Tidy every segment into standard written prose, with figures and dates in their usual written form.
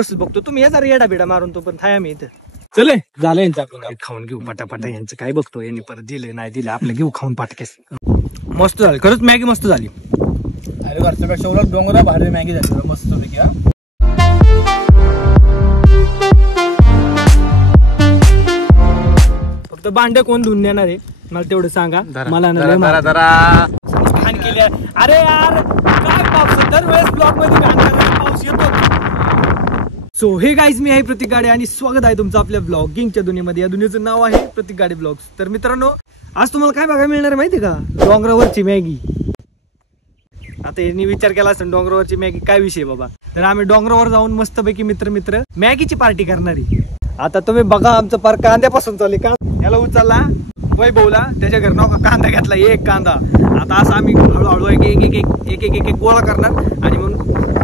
Process बघतो. तुम्ही जरा येडा बिडा मारून तो पण थाय आम्ही इथं. चले झालं यांचं आपण खाऊन घेऊ पटापटा. यांचं काय बघतो, यांनी परत दिले नाही दिले आपलं घेऊ खाऊन पाटकेस. मस्त झाली खरंच मॅगी, मस्त झाली. अरे घरच्यापेक्षा उलट डोंगरा भारी मॅगी झाली मस्त पैकी. फक्त भांडे कोण धुवून देणार आहे मला तेवढं सांगा. मला घाण केली. अरे यार काय पाऊस दरवेळेस ब्लॉग मध्ये पाऊस येतो. सो हे गाईज, मी आहे प्रतीक गाडे आणि स्वागत आहे तुमचं आपल्या ब्लॉगिंगच्या दुनियेमध्ये. या दुनियेचं नाव आहे प्रतीक गाडे ब्लॉग्स. तर मित्रांनो, आज तुम्हाला काय बघायला मिळणार आहे माहिती का? डोंगरावरची मॅगी. आता यांनी विचार केला असेल डोंगरावरची मॅगी काय विषय बाबा. तर आम्ही डोंगरावर जाऊन मस्तपैकी मित्र मॅगीची पार्टी करणारी. आता तुम्ही बघा आमचं पार कांद्यापासून चालले. याला उचलला वैभवला, त्याच्या घर नका कांदा घेतला, एक कांदा. आता असं आम्ही हळूहळू एक गोळा करणार आणि म्हणून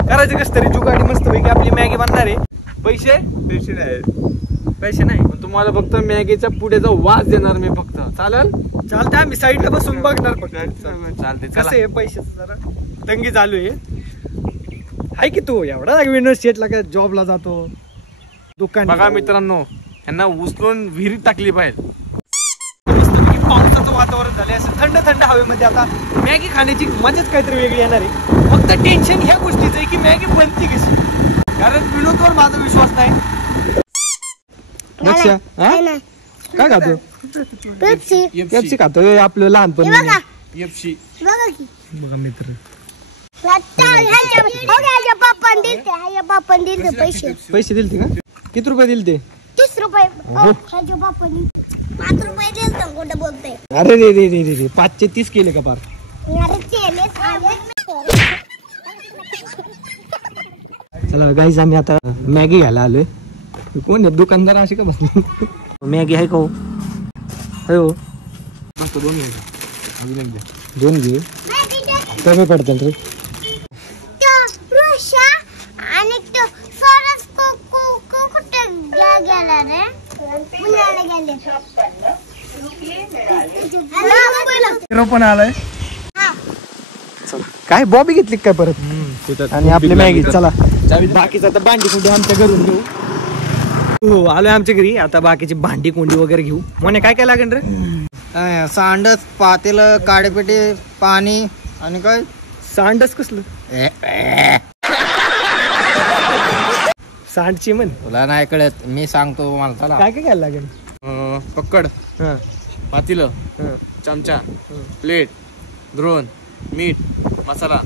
करायचं कसं तरी जुगाडी मस्तपैकी आपली मॅगी बनणार आहे. पैसे नाही पण तुम्हाला फक्त मॅगीच्या पुढेचा वास देणार मी फक्त. चालतंय आम्ही साईडला बसून बघणार फक्त. चालते. कसं आहे पैशाचं जरा तंगी चालू आहे की. तू एवढा युनिव्हर्सिटीला काय जॉबला जातो दुकान. बघा मित्रांनो, यांना उचलून विहिरीत टाकली पाहिजे. पावसाचं वातावरण झालंय, असं थंड थंड हवेमध्ये आता मॅगी खाण्याची मजाच काहीतरी वेगळी येणार आहे. फक्त टेन्शन ह्या गोष्टीचं आहे की मॅगी बनते कशी, कारण विनोदवर माझा विश्वास नाही. काय खातो? पेप्सी खातो आपलं लहानपण. बघा मित्र, पैसे दिलते का? किती रुपये दिलते? 30 रुपये. 5 रुपये दिलते बोलते. अरे रे 5 चे 30 केले का पार? चला गाईज, आम्ही आता मॅगी घ्यायला आलोय. कोण आहे दुकानदार अशी का बसली? मॅगी आहे का हो? दोन घे कमी पडतील रे. पण आलाय. चला काय बॉबी घेतली काय परत? आणि आपली मॅगी. चला बाकीचं आता भांडी कुंडी आमच्या घरून घेऊ. हो आलोय आमच्या घरी. आता बाकीची भांडी कुंडी वगैरे घेऊ. म्हणे काय काय लागेल रे? सांडस, पातेलं, काडेपेटे, पाणी आणि काय? सांडच कसलं? सांडची म्हण. तुला नाही कळत, मी सांगतो मला. चला काय काय घ्यायला लागेल? पक्कड, पातेलं, चमचा, प्लेट, द्रोण, मीठ, मसाला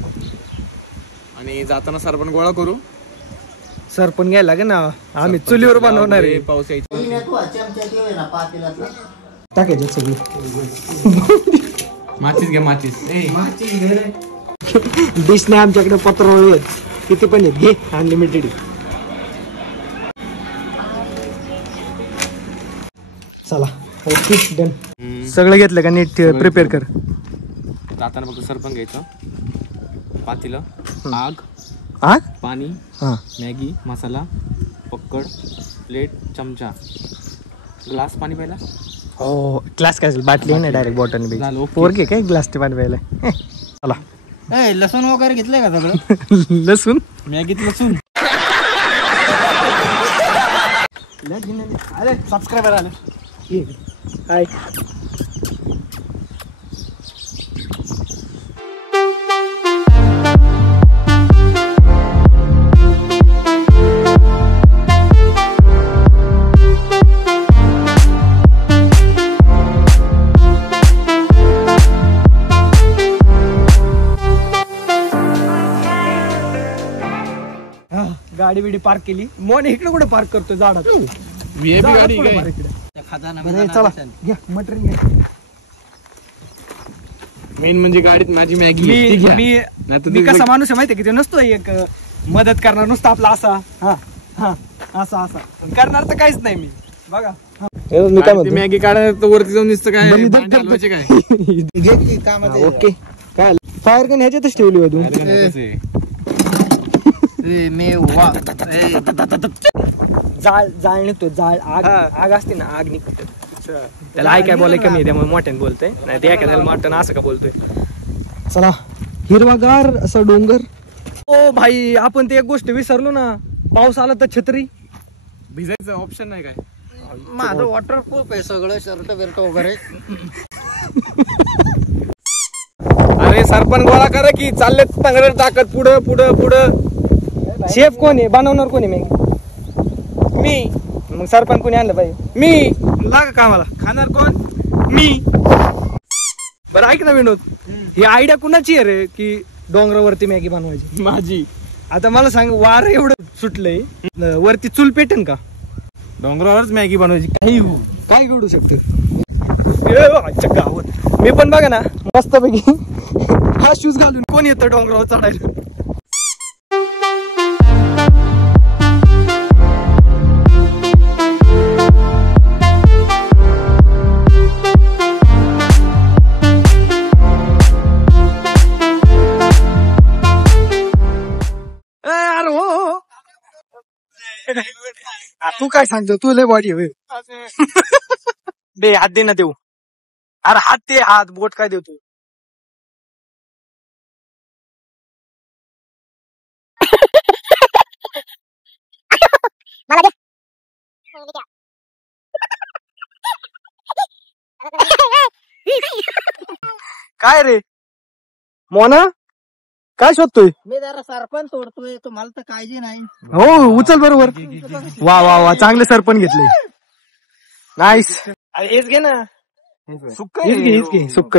आणि जाताना सरपण गोळा करू. सरपण घ्यायला लागेल ना, आम्ही चुलीवर बनवणार आहे. पाऊस यायचा. टाकायचे सगळी माचीस घ्या, माचीस. डिश नाही आमच्याकडे, पत्रावळी आहेत किती पण आहेत. घे अनलिमिटेड. चला ओके डन. सगळं घेतलं का नीट प्रिपेअर कर. जाताना फक्त सरपण घ्यायचं, पातेलं, आग, पाणी, मॅगी, मसाला, पक्कड, प्लेट, चमचा, ग्लास पाणी प्यायला. हो ग्लास काय बाटली आहे ना, डायरेक्ट बॉटल. पोर घे काय ग्लासचे पाणी प्यायला. चला लसूण वगैरे घेतलंय का सगळं? लसूण मॅगीत लसूण. अरे सबस्क्रायबर आले. हाय. गाडी बिडी पार्क केली. मोन इकडे कुठे पार्क करतो झाडात? गाडी चला घ्या मटेरियल घ्या. मेन म्हणजे गाडीत माझी मॅगी. मी कसा माणूस आहे माहितीये की, ते नसतो एक मदत करणार नुसतं आपला असा असा करणार तर काहीच नाही मी. बघा मी काय म्हणतो, मॅगी काढायला तर वरती जाऊन दिसतं काय. ओके काय फायर गन ह्याच्यातच ठेवली होती. जाळ निघतो, जाळ आग असते ना, आग निघते. त्याला आई काय बोलाय कमी, त्यामुळे मोठ्याने बोलतोय. नाही ते एखाद्याला मोठ्यानं असं का बोलतोय. चला हिरवागार असं डोंगर. ओ भाई आपण ते एक गोष्ट विसरलो ना, पाऊस आला तर छत्री. भिजायचं ऑप्शन नाही काय. माझं वॉटरप्रूफ आहे सगळं, शर्ट बिर्ट वगैरे. अरे सरपंच गोळा करा की चालले तंगडे टाकत पुढं पुढं पुढं. शेफ कोण आहे, बनवणार कोण आहे मॅगी? मी. मग सरपंच कोणी आणलं पाहिजे? मी. लागा कामाला. खाणार कोण? मी. बरं ऐक ना विनोद, ही आयडिया कुणाची आहे रे की डोंगरावरती मॅगी बनवायची? माझी. आता मला सांग, वार एवढं सुटलंय, वरती चूल पेटेन का? डोंगरावरच मॅगी बनवायची. काही हो. काय घडू शकते? गावात मी पण बघा ना मस्तपैकी हा शूज घालून कोण येतं डोंगरावर चढायला? तू काय सांगतो? तू लय बॉडी होय. बे हात दे ना देऊ. अरे हात ते हात बोट काय देऊ तू? मला दे. काय रे मोना, काय शोधतोय? मी जरा सरपंच तोडतोय, तुम्हाला तर काळजी नाही. हो उचल बरोबर. वा वा वा, चांगले सरपंच घेतले. नाईस. हेच घे ना, सुक्क हेच घे सुक्क.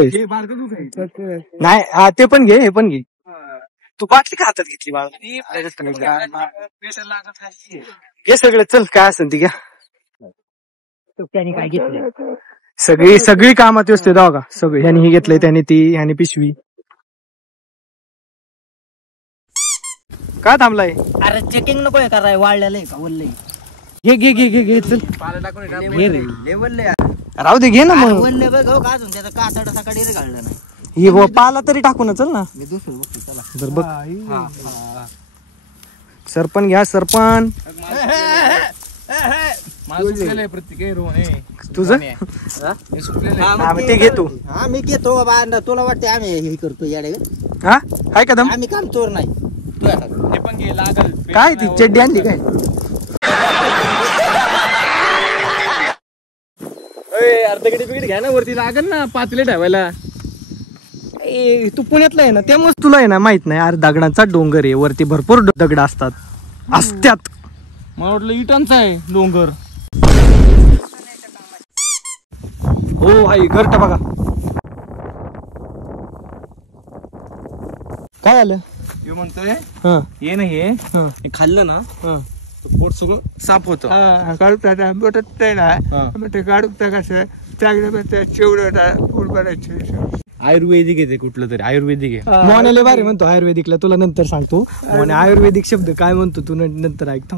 नाही हा ते पण घे, हे पण घे. तू बाटली का हातात घेतली बाळा? घे सगळं, चल काय असेल ती घ्या. त्याने काय घेतलं? सगळी सगळी कामात व्यवस्थित का सगळी. ह्यानी हे घेतलंय, त्याने ती, ह्यानी पिशवी. काय थांबलाय? अरे चेकिंग नको कराय, वाळलेलं आहे का वल्लय? घे घे घे घे घे चल. घे रे, लेवलले राहू दे, घे ना मग. वल्ले बघ हो का, अजून त्याचा कातड सकाळी रे घाललं नाही. हे पाला तरी टाकू ना, चल ना. मी दुसरं बघतो चला. बरं बघ, सरपंच घ्या सरपंच. तुझं हा, मग ते घे तू. हा मी घेतो बाबा, तुला वाटते आम्ही हे करतो याडे? हा काय कदम? आम्ही काम चोर नाही. हे पण घे लागल. काय ती चड्डी आणली काय? अर्ध गडी बिगडी घ्या ना, वरती लागल ना पातळी ठेवायला. तू पुण्यातला आहे ना, त्यामुळे तुला आहे ना माहित नाही. अरे दगडांचा डोंगर आहे, वरती भरपूर दगड असतात. मला वाटलं इटांचा आहे डोंगर. हो आई घरटा बघा. काय आलं? हे म्हणतोय हा हे नाही हा हे खाल्लं ना हा. तर पोट सगळं साफ होतं. काढून बोटत नाही हा. ना, मग ते काढून कसं चांगलं चिवडं पोट भरायचं. आयुर्वेदिक येते कुठलं तरी, आयुर्वेदिक आहे. मोनाले भारी म्हणतो आयुर्वेदिकला, तुला नंतर सांगतो. मोने आयुर्वेदिक शब्द काय म्हणतो तू नंतर ऐकतो.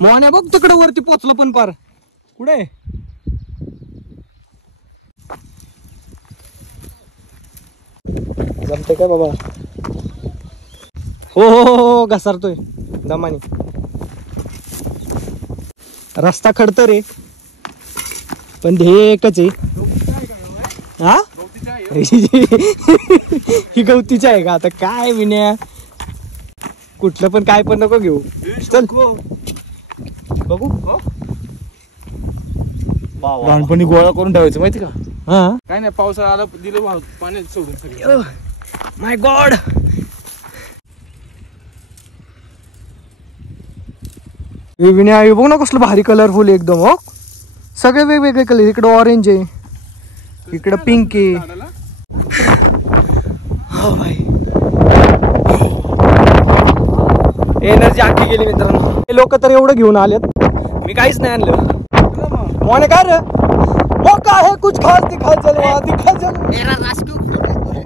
मोन्या बघ तिकडे वरती पोचला पण पार. कुठे जमते काय बाबा? हो हो हो घसरतोय दमानी. रस्ता खडतर रे, पण ध्येय एकच आहे. हा ही गवतीची आहे का? आता काय विन्या, कुठलं पण काय पण नको घेऊ. चल बघू. लहानपणी गोळा करून ठेवायचं माहिती का? हा काय नाही, पावसाळा आला दिलं पाण्यात सोडून सगळं. माय गॉड. विन्या बघ ना कसलं भारी कलरफुल एकदम. हो सगळे वेगवेगळे कलर. इकडे ऑरेंज आहे, इकडे पिंक आहे. हो भाई, एनर्जी आखी गेली मित्रांनो. हे लोक तर एवढं घेऊन आलेत, मी काहीच नाही आणलं. मोने काय रे? वो काय है कुछ खास दिखा जलवा दिखा जलवा. मेरा राष्ट्र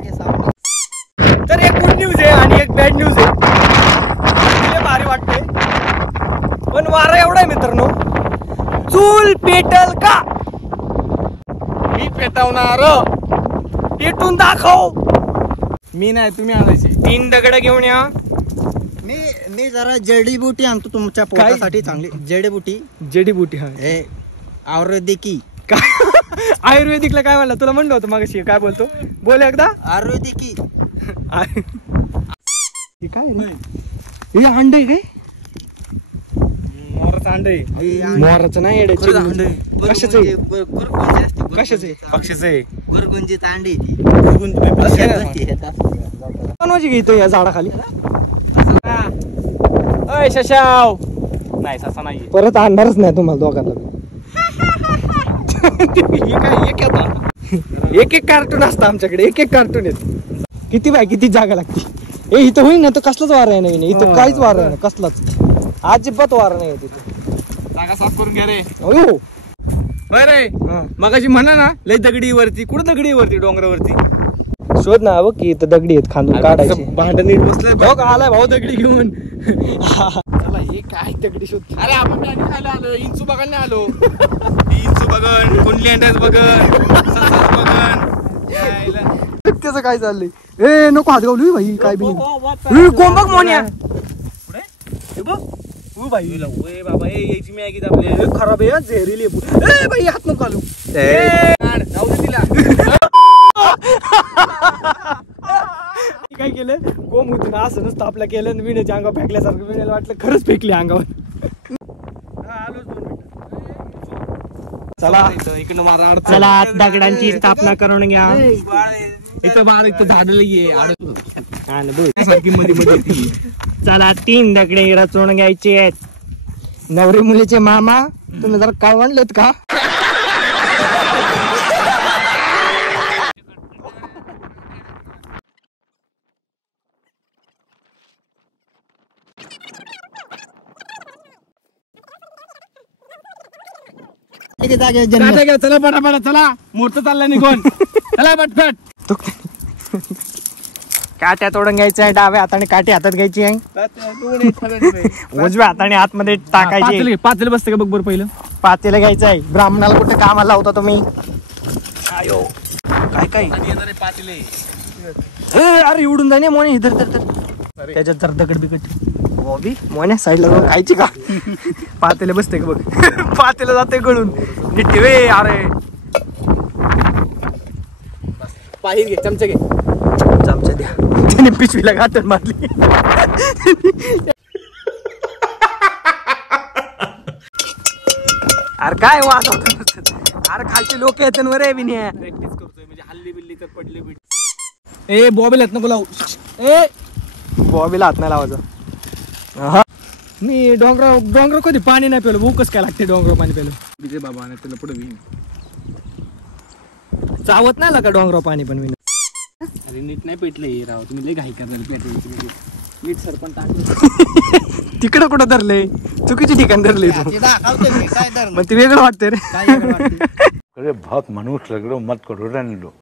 के सामने. तर एक गुड न्यूज आहे आणि एक बॅड न्यूज आहे. लय भारी वाटते, पण वारा एवढा आहे मित्रांनो. चूल पेटल का? मी पेटवणार. पेटून दाखव. मी नाही, तुम्ही आणायचे. 3 दगड घेऊन या. मी जरा जडीबुटी आणतो तुमच्या पोटासाठी. चांगली जडीबुटी. जडीबुटी. हा हे आयुर्वेदिकी. काय आयुर्वेदिकला काय म्हणलं तुला? म्हणलं होतं मगाशी. काय बोलतो? बोल एकदा. आयुर्वेदिकी हे काय रे? हे अंडे काय? मोराचं अंड आहे. मोराचं नाही येडे कशाचं आहे? कशाचं आहे? पक्षीचं आहे. गुरगुंजीचं अंडे बनवायची का इथं या झाडाखाली? अय शशाव. नाही ससा नाही. परत आणणारच नाही तुम्हाला दोघांना. एक एक कार्टून असतं आमच्याकडे. एक कार्टून आहेत. किती बाय किती जागा लागते. हे इथं होईल ना तर कसलाच वारा आहे नाही. इथं काहीच वारा आहे ना कसलाच. अजिबात वारा नाही तिथे. जागा साफ करून घ्या रे. हो रे मगाशी म्हणा ना लय दगडी वरती. कुठं दगडी वरती? डोंगरावरती शोध ना बघ की इथं दगडी आहेत खांदून काढायचे. भांड नीट बसलंय. भाऊ आलाय भाऊ दगडी घेऊन. चला हे काय दगडी शोध. अरे आपण प्राणी खायला आलो. इंचू बघायला नाही आलो. इंचू बघन कुंडली अंड्याच बघन बघन. त्याचं काय चाललंय? ए नको हात गावली भाई. काय बी कोण बघ मोन्या. भाई बाबा यायची मी ऐकित आपले खराब आहे झेरीली. ए भाई हात नको घालू. जाऊ दे तिला. काय केलं कोंब होती ना असं नसतं आपल्या केलं. विण्याच्या अंगावर फेकल्यासारखं. विण्याला वाटलं खरंच फेकली अंगावर. चला इकडनं मारा. चला दगडांची स्थापना करून घ्या. इथं बाळ इथं झाड लई आहे. चला 3 दगडे रचून घ्यायचे आहेत. नवरी मुलीचे मामा तुम्ही जरा काय म्हणलेत का? चला पटापट चला. मूर्त चालला निघून. चला पटपट. काट्या तोडून घ्यायचं आहे. डाव्या हाताने काठी हातात घ्यायची आहे. उजव्या हाताने आतमध्ये टाकायची. पातेलं बसते का बघ बरं पहिलं. पातेलं घ्यायचं आहे. ब्राह्मणाला कुठे कामाला लावता तुम्ही? आयो काय काय पातेले. अरे उडून जाणे मोने. इधर तर त्याच्यात जर दगड बिकट बॉबी मोन्या साईडला जाऊन खायची का? पातेले बसते का बघ. पातेलं जाते गळून. नीट ठेवे. अरे पाहिजे घे. चमचे घे. चमचा द्या. त्याने पिशवीला गाठण मारली. अरे काय वाद होत. अरे खालचे लोक येतात रे विनय. प्रॅक्टिस करतोय म्हणजे हल्ली बिल्ली तर पडले बिड. ए बॉबीला नको लावू. ए बॉबीला हात नाही लावायचा. मी डोंगर कधी पाणी नाही पेलो. भूकच काय लागते डोंगर पाणी पेलो. विजय बाबा नाही तुला पुढे चावत नाही का डोंगर पाणी पण विनय. अरे नीट नाही पेटले राव. तुम्ही लय घाई करताल पेटवायची. मीठ सरपण टाकलं. तिकडं कुठं धरले? चुकीचे ठिकाण धरले तू. काय धरलं? मग ते वेगळं वाटतंय रे. काय वेगळं वाटतं? अरे बहुत मनुष्य लग रहे हो, मत करो रहने दो.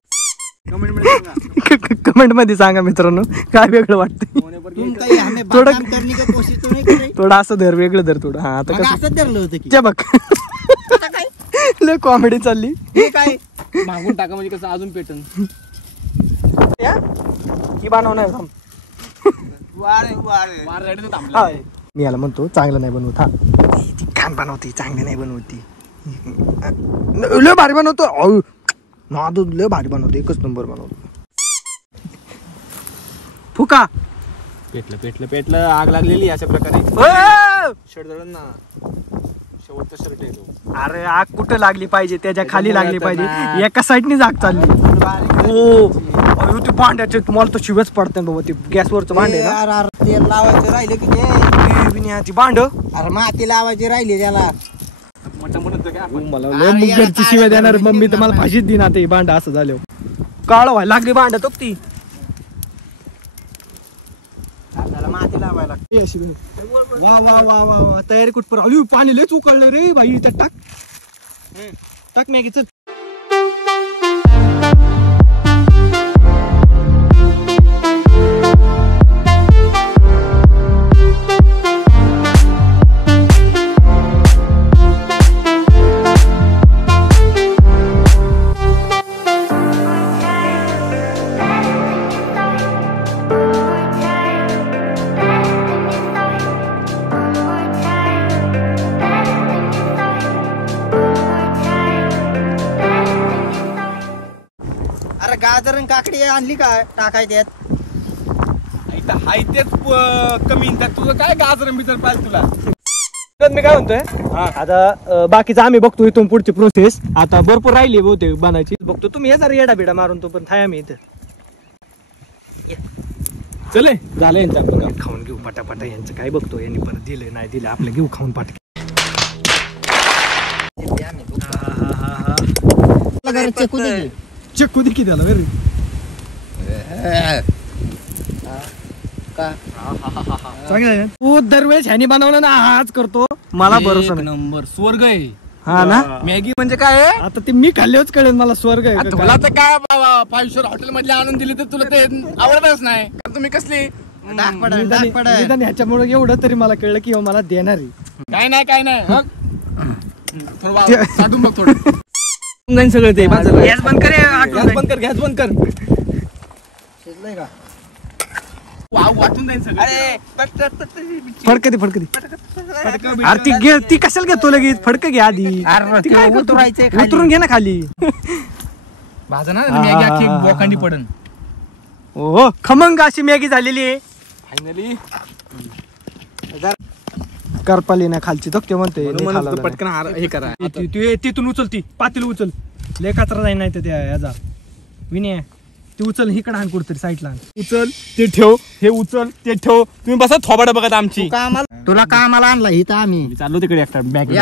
कमेंट मध्ये सांगा मित्रांनो काय वेगळं वाटतंय. तुम काही हमें बदनाम करने की कोशिश तो नहीं कर रही? थोडं असं धर वेगळं धर थोडं. हा आता मग कसं असंच धरलं होतं की च्या बघ. लय कॉमेडी चालली. हे काय मागून टाका म्हणजे कसं अजून पेटन. ही बनवणार थांब. वारे वारे वार रेडी थांबला. हा. मी याला म्हणतो चांगलं नाही बनवत. हा ती घाण बनवते. चांगली नाही बनवती. लय भारी बनवतो. नादू लय भारी बनवतो. एकच नंबर बनवतो. फुका पेटलं पेटलं पेटलं. आग लागलेली अशा प्रकारे. शर्ट जळण ना. शेवटचा शर्ट आहे तो. अरे आग कुठं लागली पाहिजे? त्याच्या खाली लागली पाहिजे. एका साईडनीच आग चालली. हो अयो ते भांड्याचे तुम्हाला तर शिवच पडते बाबा. ते गॅसवरचं भांडे ना. अरे तेल लावायचं राहिलं की ते ती भांड अरे माती लावायची राहिली त्याला. मोठा म्हणत काय आपण. मला लय घरची शिव्या देणार मम्मी तर मला भाजीच देणार. ते भांड असं झालं काळ व्हायला लागली भांड तो ती. त्याला माती लावायला वा वा वा वा वा तयारी कुठपर्यंत. अयो पाणी लयच उकळलं रे भाई. त्यात टाक टाक मॅगी चल. काकडी आणली काय टाकाय त्यात इथं हाय तेच कमी त्यात तुझं काय गाजर बिजर पाहिजे तुला. तर मी काय म्हणतोय आता बाकीचं आम्ही बघतो इथून पुढची प्रोसेस. आता भरपूर राहिली बहुतेक बनायची बघतो. तुम्ही हे जरा येडा बिडा मारून तो पण थाय आम्ही इथं चले झालं यांचं आपण खाऊन घेऊ पटापटा. यांचं काय बघतो यांनी परत दिलं नाही दिलं आपलं घेऊ खाऊन पाट. चक्कू दे किती झालं वेरी तू दरवेळेस ह्यानी बनवलं ना हाच करतो. मला भरोसा नाही. नंबर स्वर्ग आहे. हा ना मॅगी म्हणजे काय आहे? आता ते मी खाल्लेच कळेल मला स्वर्ग आहे का तुला काय. तर काय बाबा 5 स्टार हॉटेल मधले आणून दिली तर तुला ते आवडतच नाही. तुम्ही कसली निदान ह्याच्यामुळे एवढं तरी मला कळलं की मला देणार आहे. काय नाही थोडं साठून बघ थोडं सगळं ते गॅस बंद कर गॅस बंद कर शिजलंय का वाटून जाईल सगळं. फडक दे अरे ती कशाला घेतो लगेच फडक घे आधी. ती काय करतो? उतरून घे ना खाली. भाजा ना मॅगी अख्खी बोकांडी पडन. हो खमंग अशी मॅगी झालेली आहे फायनली. करपाली ना खालची तो म्हणतोय पटकन हे करा. तिथून उचल ती पातील उचल लय कचरा जाईल नाही तर त्या याचा विनय ती उचल इकडे आण कुठतरी साईडला उचल ते ठेव हे उचल ते ठेव. तुम्ही बसा थोबाडा बघत आमची. तुला कामाला आणला इथं आम्ही मी चाललो तिकडे एकटा बॅग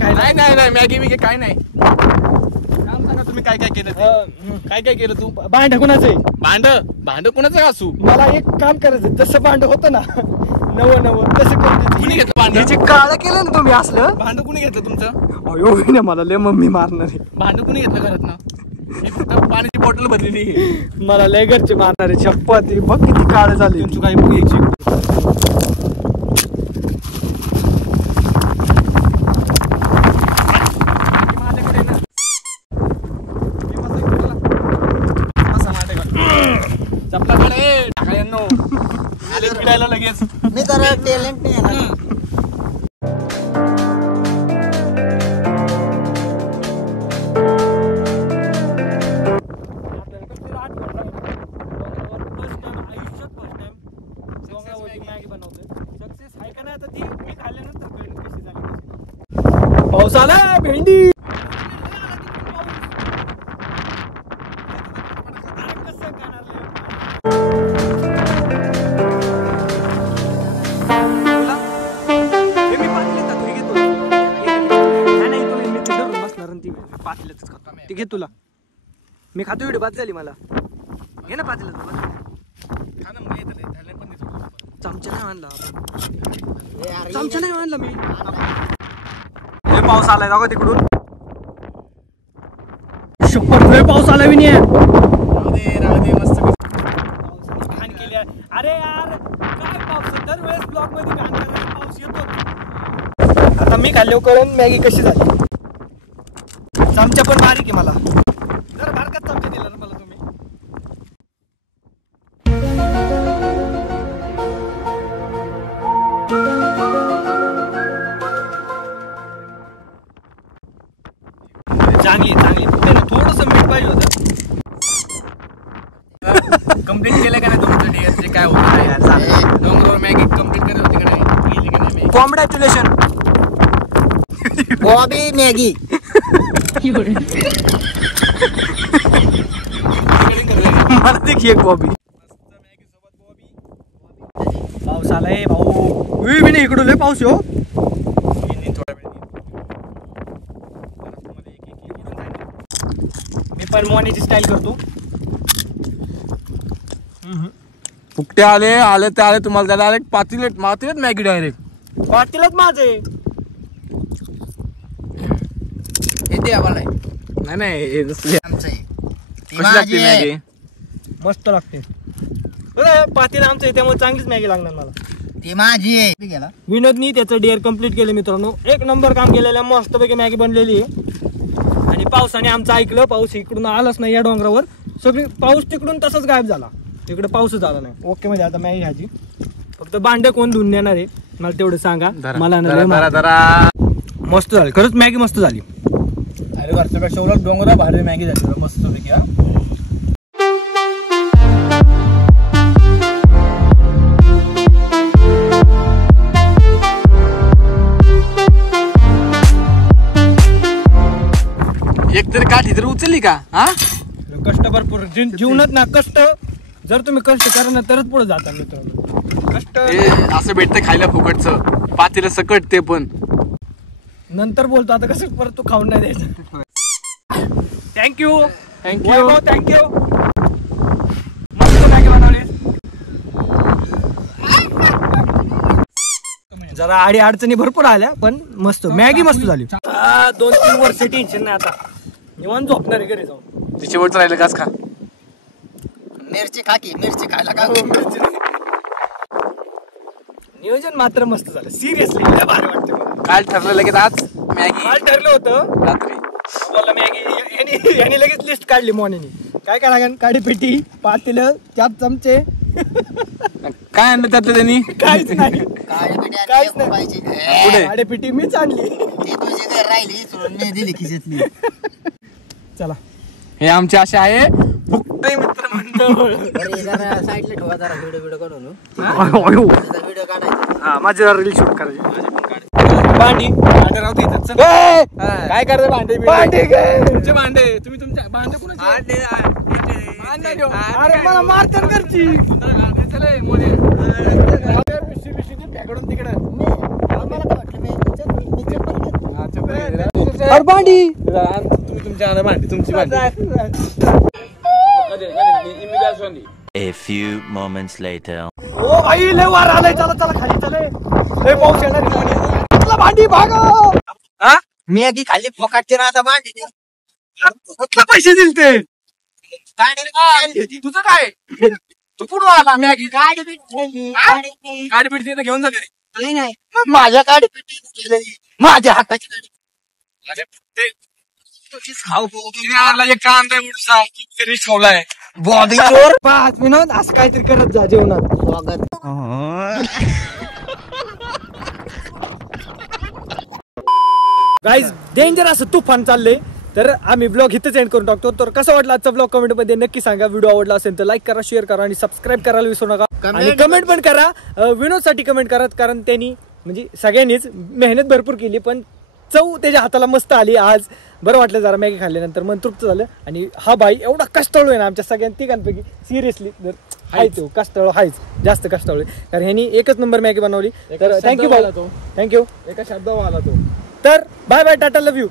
काय नाही मॅगी बिगी काय नाही. काम सांगा तुम्ही काय काय केलं ते. काय केलं तू. भांड कुणाचं आहे? भांड कोणाचं असू. मला एक काम करायचं जसं भांड होतं ना नवं तसं कुणी घेतलं भांड. काळ केलं ना तुम्ही असलं. भांड कुणी घेतलं तुमचं. अयो मला लय मम्मी मारणार आहे. भांड कुणी घेतलं घरात ना. फक्त पाण्याची बॉटल भरलेली आहे. मला लय घरचे मारणार आहे. चप्पल बघ किती काळ झाली. तुमची काही घ्यायची. लगेच मी जरा टॅलेंट नाही आहे ना. पाऊस आला भेंडी. ते घे तुला मी खातो एवढी बात झाली मला. घे ना पातेलं चमचा नाही आणला. चमचा नाही आणला मी. लय पाऊस आलाय जागा तिकडून. शपथ लय पाऊस आला विनी. मस्त घाण केली. अरे यार काय पाऊस दरवेळेस ब्लॉक मध्ये घाण करायला पाऊस येतो. आता मी खाल्ले कळून मॅगी कशी झाली. चमचा पण बारीक आहे मला. जरा बारकाच चमचा दिला ना मला तुम्ही. चांगली कुठे ना थोडस मीठ पाहिजे होतं. कम्प्लीट केलं का नाही तुमचं डिअर जे काय होतं डोंगरावर मॅगी कम्प्लीट करत होती का नाही. Congratulation Bobby Maggi. मला देखील एक बॉबी. पाऊस आलाय भाऊ. मी इकडून लय पाऊस हो. मी पण मोनीची स्टाईल करतो. फुकटे आले ते आले तुम्हाला त्याला डायरेक्ट पातेल्यात मॅगी डायरेक्ट पातेलच माझे. येते आम्हाला नाही आमचं आहे. ती कशी लागते माझी आहे. मॅगी. मस्त लागते. पातेल आमचं आहे त्यामुळे चांगलीच मॅगी लागणार मला. ती माझी आहे. गेला विनोदनी त्याचं डिअर कम्प्लीट केलं मित्रांनो. एक नंबर काम केलेलं मस्तपैकी मॅगी बनलेली आहे. आणि पावसाने आमचं ऐकलं. पाऊस इकडून आलाच नाही या डोंगरावर. सगळी पाऊस तिकडून तसाच गायब झाला. तिकडे पाऊसच आला नाही. ओके म्हणजे आता मॅगी ह्याची फक्त भांडे कोण धुवून देणार आहे मला तेवढं सांगा. मला मस्त झाली खरंच मॅगी मस्त झाली. अरे घरच्यापेक्षा उलट डोंगरा भारी मॅगी झाली मस्त पैकी. हा एक तरी काठी तरी उचलली का? हा कष्ट भरपूर जीवनात ना कष्ट जर तुम्ही कष्ट करा ना तरच पुढे जाता मित्रांनो. कष्ट असं भेटतं खायला फुकटचं पातेलं सकट ते पण. नंतर बोलतो आता कसं परत तू खाऊन नाही द्यायचं. Thank you thank you. थँक्यू. मस्त मॅगी बनवली. जरा आडी अडचणी भरपूर आल्या पण मस्त मॅगी मस्त झाली. 2-3 वर्ष टेन्शन नाही आता निवांत झोपणार आहे घरी जाऊन. तिच्यावरच राहिलं काच खा. मिरची खा की मिरची खायला का? नियोजन मात्र मस्त झालं सिरियसली भारी वाटतं मला. काल ठरलं लगेच आज मॅगी. काल ठरलं होतं रात्री बोलला मॅगी यांनी लगेच लिस्ट काढली मोनीने काय काय लागेल काडी पेटी पातेलं 4 चमचे काय आणलं त्यातलं त्यांनी? काहीच नाही काहीच नाही. पाहिजे पुढे काडी पेटी मीच आणली. ती तुझी घर राहिली सोडून मी दिली खिशातली. चला हे आमचे असे आहे फुकटे मित्र मंडळ. साईडला ठेवा जरा व्हिडिओ काढून व्हिडिओ काढायचा. माझ्या रील शूट करायची. भांडी भांडे राहते इथं. चल. काय करते भांडे भांडे काय? तुमचे भांडे तुम्ही तुमच्या भांडे कुणाचे? भांडे घेऊ. अरे मला मारतर करची चले मोरे. फेकडून तिकडे भांडी तुम्ही तुमच्या भांडी तुमची भांडी. A few moments later. ओ भाई लय वार आलाय. चला चला खाली चले लय पाऊस येणार आहे. चला भांडी भागा. मॅगी खाल्ली फोकाटची ना आता मांडी दे. कुठला पैसे दिले ते तुझं काय? तू कुठं आला मॅगी? गाडी पेटी गाडी पिढी तिथं घेऊन जा घरी. नाही नाही माझ्या गाडी पेटी माझ्या हाताची गाडी. एक कांदा मुडसा तरी ठेवलाय. बॉडी 5 मिनिट असं काहीतरी करत जा जेवणात. स्वागत. गाईज डेंजर असं तुफान चाललंय तर आम्ही ब्लॉग इथंच एंड करून टाकतो. तर कसा वाटला आजचा ब्लॉग कमेंट मध्ये नक्की सांगा. व्हिडिओ आवडला असेल तर लाईक करा शेअर करा आणि सबस्क्राईब करायला विसरू नका. आणि कमेंट पण करा. विनोदसाठी कमेंट करा कारण त्यांनी म्हणजे सगळ्यांनीच मेहनत भरपूर केली पण चव त्याच्या हाताला मस्त आली. आज बरं वाटलं जरा मॅगी खाल्ल्यानंतर मन तृप्त झालं. आणि हा बाई एवढा कष्टाळू आहे ना आमच्या सगळ्या तिघांपैकी सिरियसली जर आहे तो कष्टाळू आहेच जास्त कष्टाळू कारण ह्यांनी एकच नंबर मॅगी बनवली. तर थँक्यू बाई थँक्यू. एका शब्दावर आला तो. तर bye bye tata love you.